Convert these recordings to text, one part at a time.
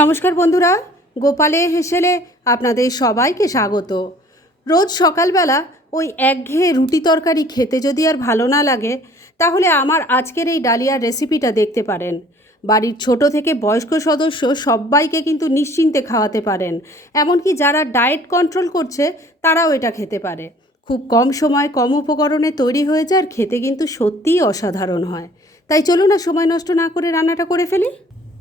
নমস্কার বন্ধুরা, গোপালে হেসেলে আপনাদের সবাইকে স্বাগত। রোজ সকালবেলা ওই একঘেয়ে রুটি তরকারি খেতে যদি আর ভালো না লাগে, তাহলে আমার আজকের এই ডালিয়ার রেসিপিটা দেখতে পারেন। বাড়ির ছোট থেকে বয়স্ক সদস্য সবাইকে কিন্তু নিশ্চিন্তে খাওয়াতে পারেন। এমনকি যারা ডায়েট কন্ট্রোল করছে, তারাও এটা খেতে পারে। খুব কম সময় কম উপকরণে তৈরি হয়ে যায় আর খেতে কিন্তু সত্যিই অসাধারণ হয়। তাই চলুন না সময় নষ্ট না করে রান্নাটা করে ফেলি।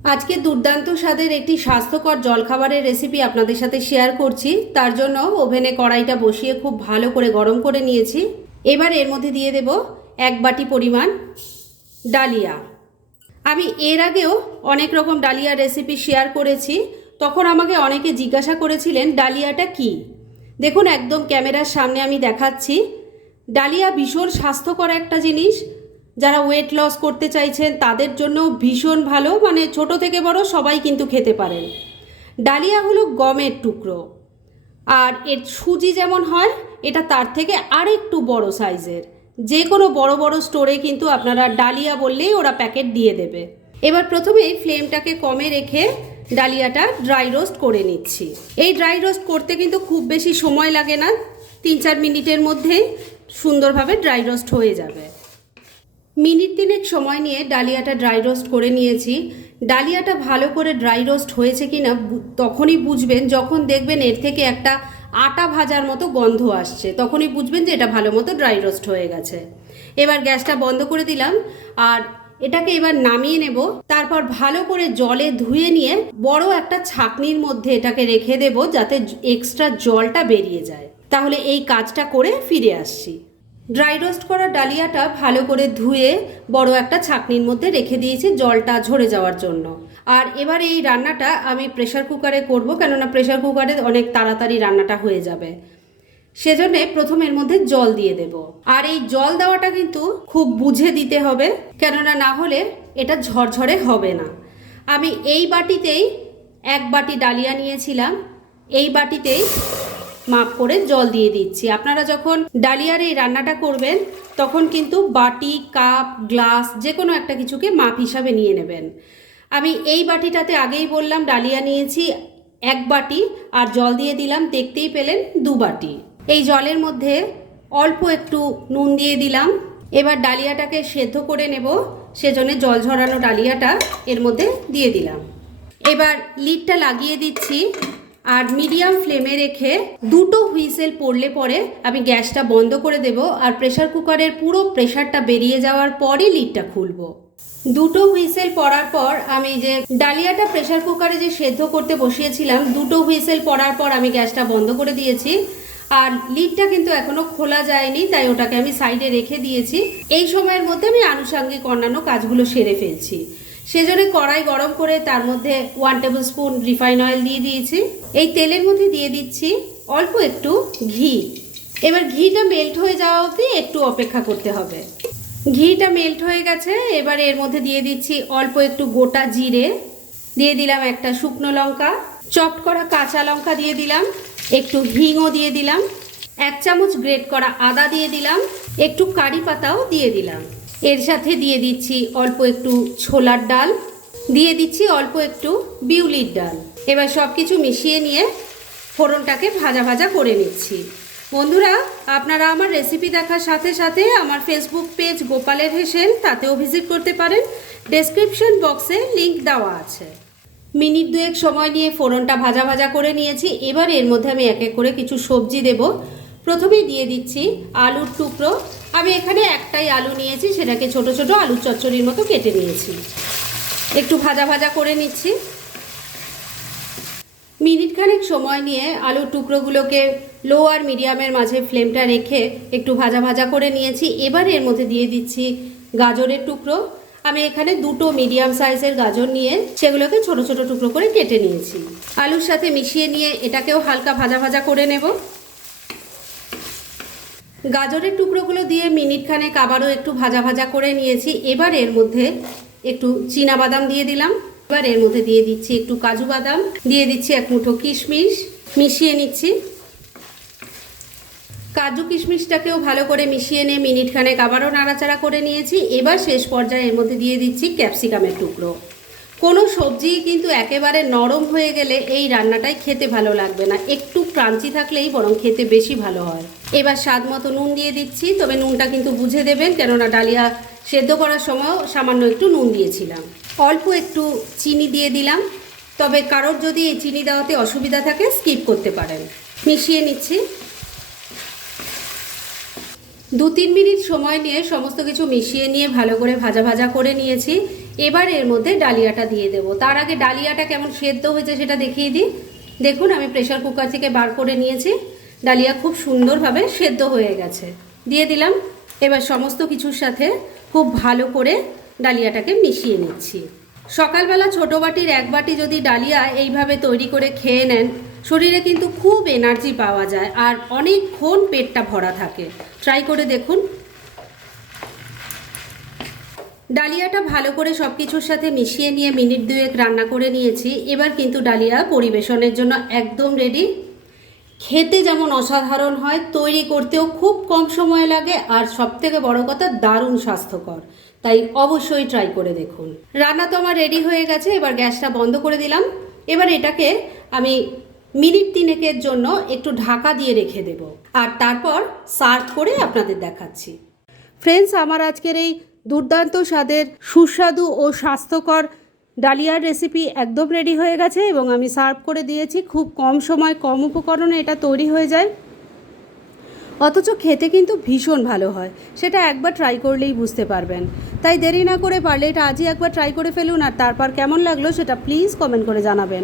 আজকে দুর্দান্ত স্বাদের একটি স্বাস্থ্যকর জলখাবারের রেসিপি আপনাদের সাথে শেয়ার করছি। তার জন্য ওভেনে কড়াইটা বসিয়ে খুব ভালো করে গরম করে নিয়েছি। এবার এর মধ্যে দিয়ে দেব এক বাটি পরিমাণ ডালিয়া। আমি এর আগেও অনেক রকম ডালিয়ার রেসিপি শেয়ার করেছি। তখন আমাকে অনেকে জিজ্ঞাসা করেছিলেন, ডালিয়াটা কি? দেখুন, একদম ক্যামেরার সামনে আমি দেখাচ্ছি। ডালিয়া ভীষণ স্বাস্থ্যকর একটা জিনিস। যারা ওয়েট লস করতে চাইছেন, তাদের জন্য ভীষণ ভালো। মানে ছোট থেকে বড় সবাই কিন্তু খেতে পারেন। ডালিয়া হলো গমের টুকরো। আর এর সুজি যেমন হয়, এটা তার থেকে আরেকটু বড় সাইজের। যে কোনো বড় বড় স্টোরে কিন্তু আপনারা ডালিয়া বললেই ওরা প্যাকেট দিয়ে দেবে। এবার প্রথমেই ফ্লেমটাকে কমে রেখে ডালিয়াটা ড্রাই রোস্ট করে নিচ্ছি। এই ড্রাই রোস্ট করতে কিন্তু খুব বেশি সময় লাগে না। তিন চার মিনিটের মধ্যেই সুন্দরভাবে ড্রাই রোস্ট হয়ে যাবে। মিনিট তিনেক সময় নিয়ে ডালিয়াটা ড্রাই রোস্ট করে নিয়েছি। ডালিয়াটা ভালো করে ড্রাই রোস্ট হয়েছে কি না তখনই বুঝবেন, যখন দেখবেন এর থেকে একটা আটা ভাজার মতো গন্ধ আসছে, তখনই বুঝবেন যে এটা ভালো মতো ড্রাই রোস্ট হয়ে গেছে। এবার গ্যাসটা বন্ধ করে দিলাম, আর এটাকে এবার নামিয়ে নেব। তারপর ভালো করে জলে ধুয়ে নিয়ে বড় একটা ছাকনির মধ্যে এটাকে রেখে দেব, যাতে এক্সট্রা জলটা বেরিয়ে যায়। তাহলে এই কাজটা করে ফিরে আসছি। ড্রাই রোস্ট করা ডালিয়াটা ভালো করে ধুয়ে বড় একটা ছাকনির মধ্যে রেখে দিয়েছি জলটা ঝরে যাওয়ার জন্য। আর এবার এই রান্নাটা আমি প্রেশার কুকারে করব কেননা প্রেশার কুকারে অনেক তাড়াতাড়ি রান্নাটা হয়ে যাবে। সেজন্যে প্রথম এর মধ্যে জল দিয়ে দেব। আর এই জল দেওয়াটা কিন্তু খুব বুঝে দিতে হবে, কেননা না হলে এটা ঝরঝরে হবে না। আমি এই বাটিতেই এক বাটি ডালিয়া নিয়েছিলাম, এই বাটিতেই মাপ করে জল দিয়ে দিচ্ছি। আপনারা যখন ডালিয়ার এই রান্নাটা করবেন, তখন কিন্তু বাটি, কাপ, গ্লাস যে কোনো একটা কিছুকে মাপ হিসাবে নিয়ে নেবেন। আমি এই বাটিটাতে আগেই বললাম, ডালিয়া নিয়েছি এক বাটি, আর জল দিয়ে দিলাম, দেখতেই পেলেন দু বাটি। এই জলের মধ্যে অল্প একটু নুন দিয়ে দিলাম। এবার ডালিয়াটাকে সেদ্ধ করে নেব। সেজন্য জল ঝরানো ডালিয়াটা এর মধ্যে দিয়ে দিলাম। এবার লিডটা লাগিয়ে দিচ্ছি। আর মিডিয়াম ফ্লেমে রেখে দুটো হুইসেল পড়লে পরে আমি গ্যাসটা বন্ধ করে দেব আর প্রেসার কুকারের পুরো প্রেশারটা বেরিয়ে যাওয়ার পরই লিডটা খুলবো। দুটো হুইসেল পড়ার পর আমি যে ডালিয়াটা প্রেসার কুকারে যে সেদ্ধ করতে বসিয়েছিলাম, দুটো হুইসেল পড়ার পর আমি গ্যাসটা বন্ধ করে দিয়েছি। আর লিডটা কিন্তু এখনও খোলা যায়নি, তাই ওটাকে আমি সাইডে রেখে দিয়েছি। এই সময়ের মধ্যে আমি আনুষঙ্গিক অন্যান্য কাজগুলো সেরে ফেলছি। সেজন্য কড়াই গরম করে তার মধ্যে one tablespoon refine oil দিয়ে দিয়েছি। এই তেলের মধ্যে দিয়ে দিচ্ছি অল্প একটু ঘি। এবার ঘিটা মেল্ট হয়ে যাওয়া অবধি একটু অপেক্ষা করতে হবে। ঘিটা মেল্ট হয়ে গেছে, এবার এর মধ্যে দিয়ে দিচ্ছি অল্প একটু গোটা জিরে। দিয়ে দিলাম একটা শুকনো লঙ্কা। চপড করা কাঁচা লঙ্কা দিয়ে দিলাম। একটু হিংও দিয়ে দিলাম। এক চামচ গ্রেট করা আদা দিয়ে দিলাম। একটু কারি পাতাও দিয়ে দিলাম। এর সাথে দিয়ে দিচ্ছি অল্প একটু ছোলার ডাল, দিয়ে দিচ্ছি অল্প একটু বিউলির ডাল। এবার সব কিছু মিশিয়ে নিয়ে ফোড়নটাকে ভাজা ভাজা করে নিচ্ছি। বন্ধুরা, আপনারা আমার রেসিপি দেখার সাথে সাথে আমার ফেসবুক পেজ গোপালের হেসেল, তাতেও ভিজিট করতে পারেন। ডেসক্রিপশন বক্সে লিংক দেওয়া আছে। মিনিট দুয়েক সময় নিয়ে ফোড়নটা ভাজা ভাজা করে নিয়েছি। এবার এর মধ্যে আমি এক এক করে কিছু সবজি দেব। প্রথমেই দিয়ে দিচ্ছি আলুর টুকরো। আমি এখানে একটাই আলু নিয়েছি, সেটাকে ছোট ছোট আলুর চচ্চড়ির মতো কেটে নিয়েছি। একটু ভাজা ভাজা করে নিচ্ছি। মিনিট খানেক সময় নিয়ে আলুর টুকরোগুলোকে লো আর মিডিয়ামের মাঝে ফ্লেমটা রেখে একটু ভাজা ভাজা করে নিয়েছি। এবার এর মধ্যে দিয়ে দিচ্ছি গাজরের টুকরো। আমি এখানে দুটো মিডিয়াম সাইজের গাজর নিয়ে সেগুলোকে ছোট ছোট টুকরো করে কেটে নিয়েছি। আলুর সাথে মিশিয়ে নিয়ে এটাকেও হালকা ভাজা ভাজা করে নেব। গাজরের টুকরোগুলো দিয়ে মিনিট খানেক আবারও একটু ভাজা ভাজা করে নিয়েছি। এবার এর মধ্যে একটু চীনা বাদাম দিয়ে দিলাম। এবার এর মধ্যে দিয়ে দিচ্ছি একটু কাজু বাদাম। দিয়ে দিচ্ছি এক মুঠো কিশমিশ। মিশিয়ে নিচ্ছি। কাজু কিশমিশটাকেও ভালো করে মিশিয়ে নিয়ে মিনিট খানেক আবারও নাড়াচাড়া করে নিয়েছি। এবার শেষ পর্যায়ে এর মধ্যে দিয়ে দিচ্ছি ক্যাপসিকামের টুকরো। কোনো সবজি কিন্তু একেবারে নরম হয়ে গেলে এই রান্নাটাই খেতে ভালো লাগবে না। একটু ক্রাঞ্চি থাকলেই বরং খেতে বেশি ভালো হয়। এবার স্বাদ মতো নুন দিয়ে দিচ্ছি, তবে নুনটা কিন্তু বুঝে দেবেন, কেননা ডালিয়া সেদ্ধ করার সময়ও সামান্য একটু নুন দিয়েছিলাম। অল্প একটু চিনি দিয়ে দিলাম, তবে কারোর যদি এই চিনি দেওয়াতে অসুবিধা থাকে, স্কিপ করতে পারেন। মিশিয়ে নিচ্ছি। দু তিন মিনিট সময় নিয়ে সমস্ত কিছু মিশিয়ে নিয়ে ভালো করে ভাজা ভাজা করে নিয়েছি। এবার এর মধ্যে ডালিয়াটা দিয়ে দেবো। তার আগে ডালিয়াটা কেমন সেদ্ধ হয়েছে সেটা দেখিয়ে দিই। দেখুন, আমি প্রেশার কুকার থেকে বার করে নিয়েছি। ডালিয়া খুব সুন্দরভাবে সেদ্ধ হয়ে গেছে। দিয়ে দিলাম। এবার সমস্ত কিছুর সাথে খুব ভালো করে ডালিয়াটাকে মিশিয়ে নিচ্ছি। সকালবেলা ছোট বাটির এক বাটি যদি ডালিয়া এইভাবে তৈরি করে খেয়ে নেন, শরীরে কিন্তু খুব এনার্জি পাওয়া যায় আর অনেকক্ষণ পেটটা ভরা থাকে। ট্রাই করে দেখুন ডালিয়াটা ভালো করে সব কিছুর সাথে মিশিয়ে নিয়ে মিনিট দুয়েক রান্না করে নিয়েছি। এবার কিন্তু ডালিয়া পরিবেশনের জন্য একদম রেডি খেতে যেমন অসাধারণ হয়, তৈরি করতেও খুব কম সময় লাগে আর সব থেকে বড় কথা, দারুণ স্বাস্থ্যকর। তাই অবশ্যই ট্রাই করে দেখুন। রান্না তো আমার রেডি হয়ে গেছে, এবার গ্যাসটা বন্ধ করে দিলাম। এবার এটাকে আমি মিনিট তিনেকের জন্য একটু ঢাকা দিয়ে রেখে দেব। আর তারপর সার্ভ করে আপনাদের দেখাচ্ছি। ফ্রেন্ডস আমার আজকের এই দুর্দান্ত স্বাদের সুস্বাদু ও স্বাস্থ্যকর ডালিয়ার রেসিপি একদম রেডি হয়ে গেছে এবং আমি সার্ভ করে দিয়েছি। খুব কম সময়, কম উপকরণে এটা তৈরি হয়ে যায়। অথচ খেতে কিন্তু ভীষণ ভালো হয়। সেটা একবার ট্রাই করলেই বুঝতে পারবেন। তাই দেরি না করে পারলে এটা আজই একবার ট্রাই করে ফেলুন আর তারপর কেমন লাগল সেটা প্লিজ কমেন্ট করে জানাবেন।